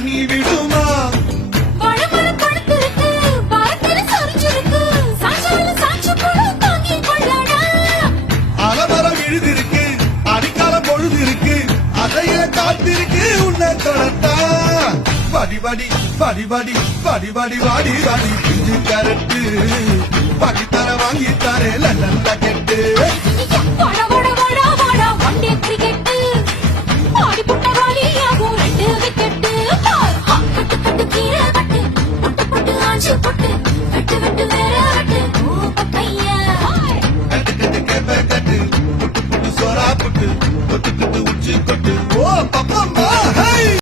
தண்ணி விடுமா அலமரம் விழுதிருக்கு அடிக்கால பொழுது இருக்கு அதைய காத்திருக்கு உன்னை தொடத்தா படிபடி படிபடி படிபடி வாடி வாடி பிஞ்சு கரட்டு பகித்தர வாங்கி தரே லண்டன்ல கெட்டு கிரிக்கெட்